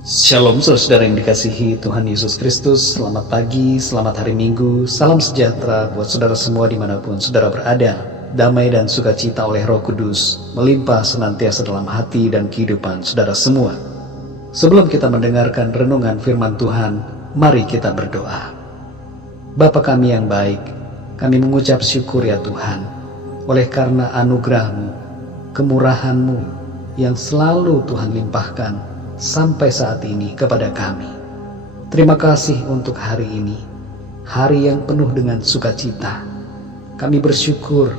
Shalom saudara yang dikasihi Tuhan Yesus Kristus. Selamat pagi, selamat hari Minggu. Salam sejahtera buat saudara semua dimanapun saudara berada. Damai dan sukacita oleh Roh Kudus melimpah senantiasa dalam hati dan kehidupan saudara semua. Sebelum kita mendengarkan renungan firman Tuhan, mari kita berdoa. Bapa kami yang baik, kami mengucap syukur ya Tuhan, oleh karena anugerah-Mu, kemurahan-Mu yang selalu Tuhan limpahkan sampai saat ini kepada kami. Terima kasih untuk hari ini, hari yang penuh dengan sukacita. Kami bersyukur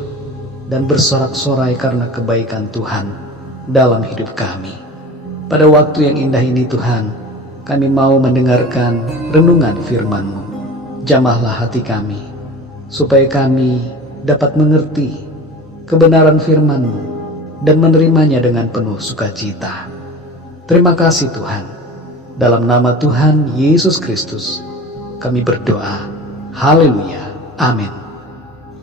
dan bersorak-sorai karena kebaikan Tuhan dalam hidup kami. Pada waktu yang indah ini Tuhan, kami mau mendengarkan renungan firman-Mu. Jamahlah hati kami, supaya kami dapat mengerti kebenaran firman-Mu dan menerimanya dengan penuh sukacita. Terima kasih Tuhan. Dalam nama Tuhan Yesus Kristus kami berdoa. Haleluya. Amin.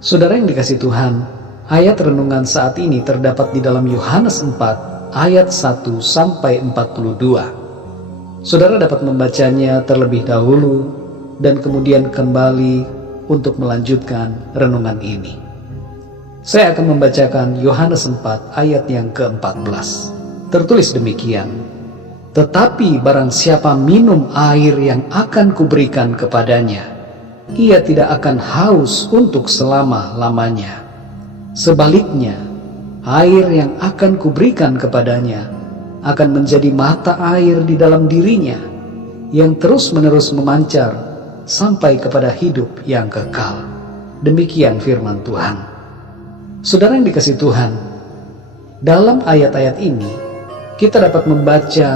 Saudara yang dikasihi Tuhan, ayat renungan saat ini terdapat di dalam Yohanes 4 ayat 1 sampai 42. Saudara dapat membacanya terlebih dahulu dan kemudian kembali untuk melanjutkan renungan ini. Saya akan membacakan Yohanes 4 ayat yang ke-14. Tertulis demikian: "Tetapi barang siapa minum air yang akan kuberikan kepadanya, ia tidak akan haus untuk selama-lamanya. Sebaliknya, air yang akan kuberikan kepadanya akan menjadi mata air di dalam dirinya, yang terus-menerus memancar sampai kepada hidup yang kekal." Demikian firman Tuhan. Saudara yang dikasihi Tuhan, dalam ayat-ayat ini kita dapat membaca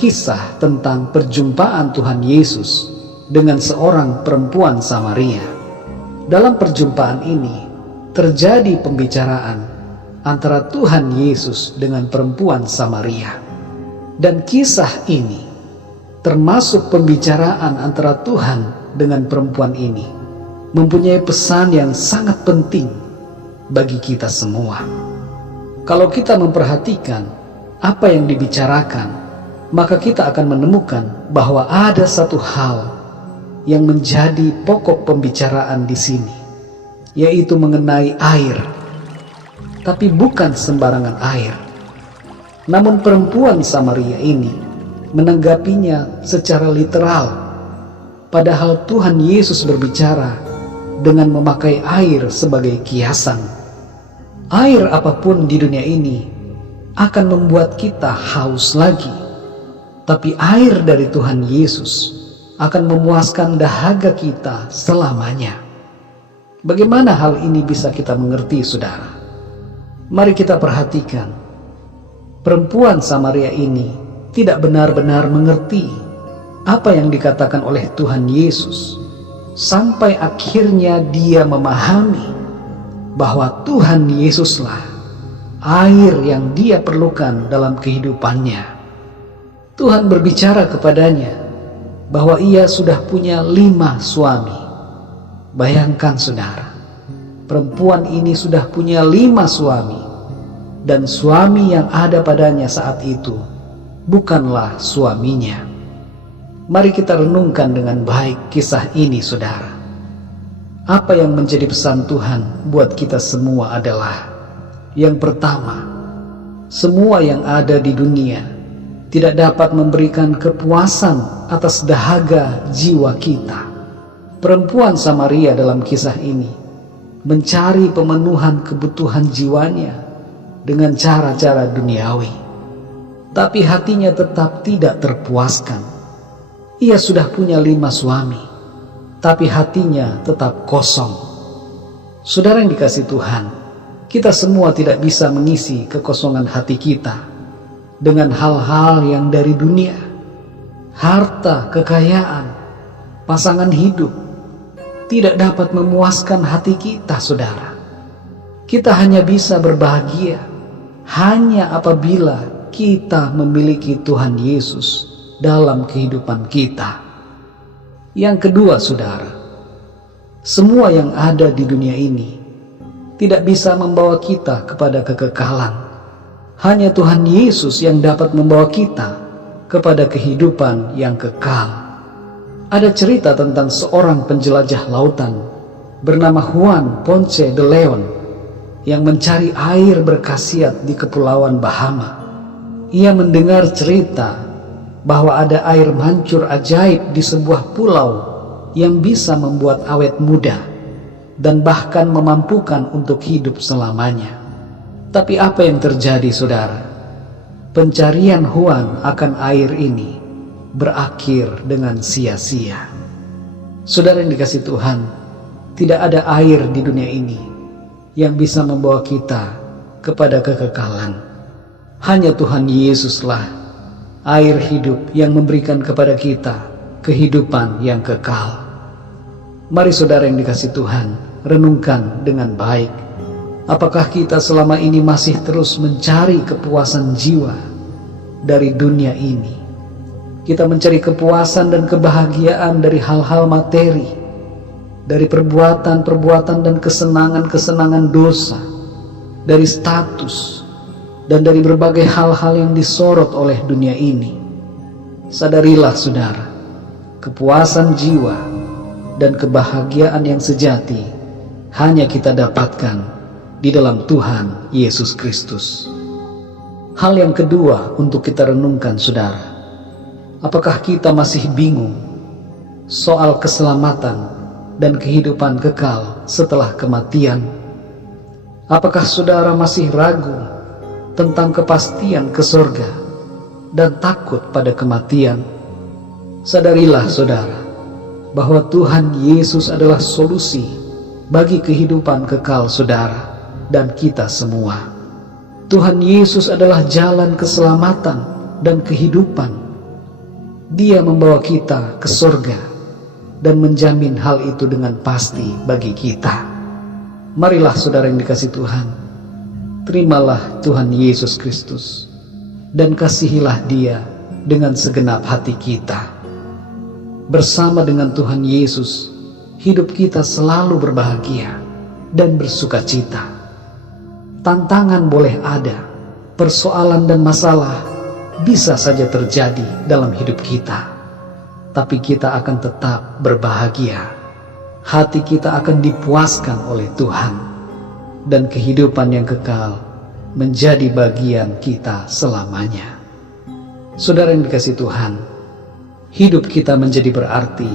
kisah tentang perjumpaan Tuhan Yesus dengan seorang perempuan Samaria. Dalam perjumpaan ini terjadi pembicaraan antara Tuhan Yesus dengan perempuan Samaria. Dan kisah ini termasuk pembicaraan antara Tuhan dengan perempuan ini mempunyai pesan yang sangat penting bagi kita semua. Kalau kita memperhatikan apa yang dibicarakan, maka kita akan menemukan bahwa ada satu hal yang menjadi pokok pembicaraan di sini, yaitu mengenai air. Tapi bukan sembarangan air. Namun perempuan Samaria ini menanggapinya secara literal, padahal Tuhan Yesus berbicara dengan memakai air sebagai kiasan. Air apapun di dunia ini akan membuat kita haus lagi, tapi air dari Tuhan Yesus akan memuaskan dahaga kita selamanya. Bagaimana hal ini bisa kita mengerti, saudara? Mari kita perhatikan. Perempuan Samaria ini tidak benar-benar mengerti apa yang dikatakan oleh Tuhan Yesus, sampai akhirnya dia memahami bahwa Tuhan Yesuslah air yang dia perlukan dalam kehidupannya. Tuhan berbicara kepadanya bahwa ia sudah punya 5 suami. Bayangkan saudara, perempuan ini sudah punya 5 suami, dan suami yang ada padanya saat itu bukanlah suaminya. Mari kita renungkan dengan baik kisah ini saudara. Apa yang menjadi pesan Tuhan buat kita semua adalah, yang pertama, semua yang ada di dunia tidak dapat memberikan kepuasan atas dahaga jiwa kita. Perempuan Samaria dalam kisah ini mencari pemenuhan kebutuhan jiwanya dengan cara-cara duniawi, tapi hatinya tetap tidak terpuaskan. Ia sudah punya 5 suami, tapi hatinya tetap kosong. Saudara yang dikasihi Tuhan, kita semua tidak bisa mengisi kekosongan hati kita dengan hal-hal yang dari dunia. Harta, kekayaan, pasangan hidup tidak dapat memuaskan hati kita, saudara. Kita hanya bisa berbahagia hanya apabila kita memiliki Tuhan Yesus dalam kehidupan kita. Yang kedua, saudara, semua yang ada di dunia ini tidak bisa membawa kita kepada kekekalan. Hanya Tuhan Yesus yang dapat membawa kita kepada kehidupan yang kekal. Ada cerita tentang seorang penjelajah lautan bernama Juan Ponce de Leon yang mencari air berkhasiat di Kepulauan Bahama. Ia mendengar cerita bahwa ada air mancur ajaib di sebuah pulau yang bisa membuat awet muda dan bahkan memampukan untuk hidup selamanya. Tapi apa yang terjadi, saudara? Pencarian Juan akan air ini berakhir dengan sia-sia. Saudara yang dikasihi Tuhan, tidak ada air di dunia ini yang bisa membawa kita kepada kekekalan. Hanya Tuhan Yesuslah air hidup yang memberikan kepada kita kehidupan yang kekal. Mari saudara yang dikasihi Tuhan, renungkan dengan baik. Apakah kita selama ini masih terus mencari kepuasan jiwa dari dunia ini? Kita mencari kepuasan dan kebahagiaan dari hal-hal materi, dari perbuatan-perbuatan dan kesenangan-kesenangan dosa, dari status, dan dari berbagai hal-hal yang disorot oleh dunia ini. Sadarilah saudara, kepuasan jiwa dan kebahagiaan yang sejati hanya kita dapatkan di dalam Tuhan Yesus Kristus. Hal yang kedua untuk kita renungkan, saudara, apakah kita masih bingung soal keselamatan dan kehidupan kekal setelah kematian? Apakah saudara masih ragu tentang kepastian ke surga dan takut pada kematian? Sadarilah saudara, bahwa Tuhan Yesus adalah solusi bagi kehidupan kekal saudara dan kita semua. Tuhan Yesus adalah jalan keselamatan dan kehidupan. Dia membawa kita ke surga dan menjamin hal itu dengan pasti bagi kita. Marilah saudara yang dikasihi Tuhan, terimalah Tuhan Yesus Kristus dan kasihilah Dia dengan segenap hati kita. Bersama dengan Tuhan Yesus, hidup kita selalu berbahagia dan bersukacita. Tantangan boleh ada, persoalan dan masalah bisa saja terjadi dalam hidup kita, tapi kita akan tetap berbahagia. Hati kita akan dipuaskan oleh Tuhan, dan kehidupan yang kekal menjadi bagian kita selamanya. Saudara yang dikasihi Tuhan, hidup kita menjadi berarti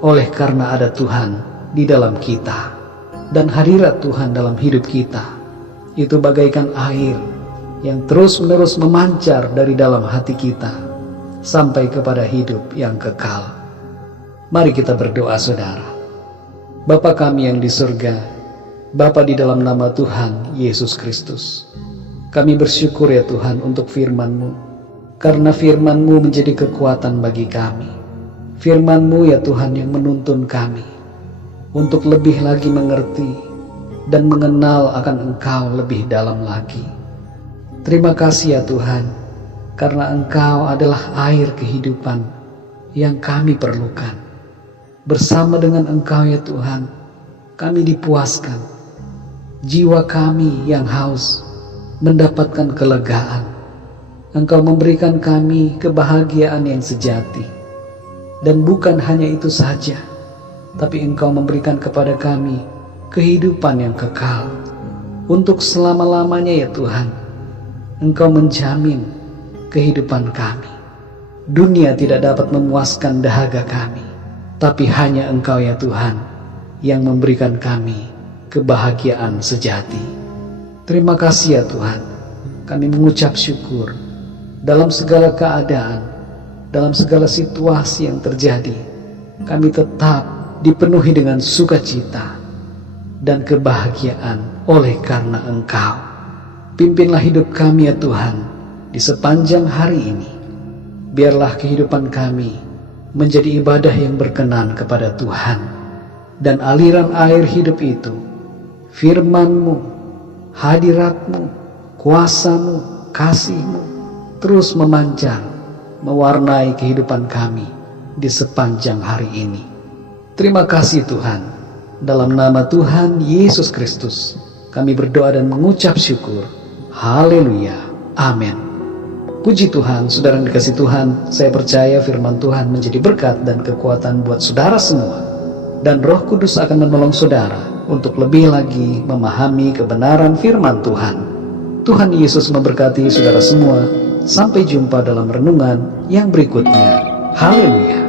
oleh karena ada Tuhan di dalam kita, dan hadirat Tuhan dalam hidup kita itu bagaikan air yang terus-menerus memancar dari dalam hati kita sampai kepada hidup yang kekal. Mari kita berdoa, saudara. Bapa kami yang di surga, Bapa di dalam nama Tuhan Yesus Kristus, kami bersyukur ya Tuhan untuk firman-Mu, karena firman-Mu menjadi kekuatan bagi kami. Firman-Mu ya Tuhan yang menuntun kami untuk lebih lagi mengerti dan mengenal akan Engkau lebih dalam lagi. Terima kasih ya Tuhan, karena Engkau adalah air kehidupan yang kami perlukan. Bersama dengan Engkau ya Tuhan, kami dipuaskan. Jiwa kami yang haus mendapatkan kelegaan. Engkau memberikan kami kebahagiaan yang sejati. Dan bukan hanya itu saja, tapi Engkau memberikan kepada kami kehidupan yang kekal untuk selama-lamanya ya Tuhan. Engkau menjamin kehidupan kami. Dunia tidak dapat memuaskan dahaga kami, tapi hanya Engkau ya Tuhan yang memberikan kami kebahagiaan sejati. Terima kasih ya Tuhan, kami mengucap syukur dalam segala keadaan, dalam segala situasi yang terjadi. Kami tetap dipenuhi dengan sukacita dan kebahagiaan oleh karena Engkau. Pimpinlah hidup kami ya Tuhan di sepanjang hari ini. Biarlah kehidupan kami menjadi ibadah yang berkenan kepada Tuhan, dan aliran air hidup itu, firman-Mu, hadirat-Mu, kuasa-Mu, kasih-Mu terus memancar, mewarnai kehidupan kami di sepanjang hari ini. Terima kasih Tuhan. Dalam nama Tuhan Yesus Kristus kami berdoa dan mengucap syukur. Haleluya. Amin. Puji Tuhan, saudara yang dikasih Tuhan, saya percaya firman Tuhan menjadi berkat dan kekuatan buat saudara semua. Dan Roh Kudus akan menolong saudara untuk lebih lagi memahami kebenaran firman Tuhan. Tuhan Yesus memberkati saudara semua. Sampai jumpa dalam renungan yang berikutnya. Haleluya.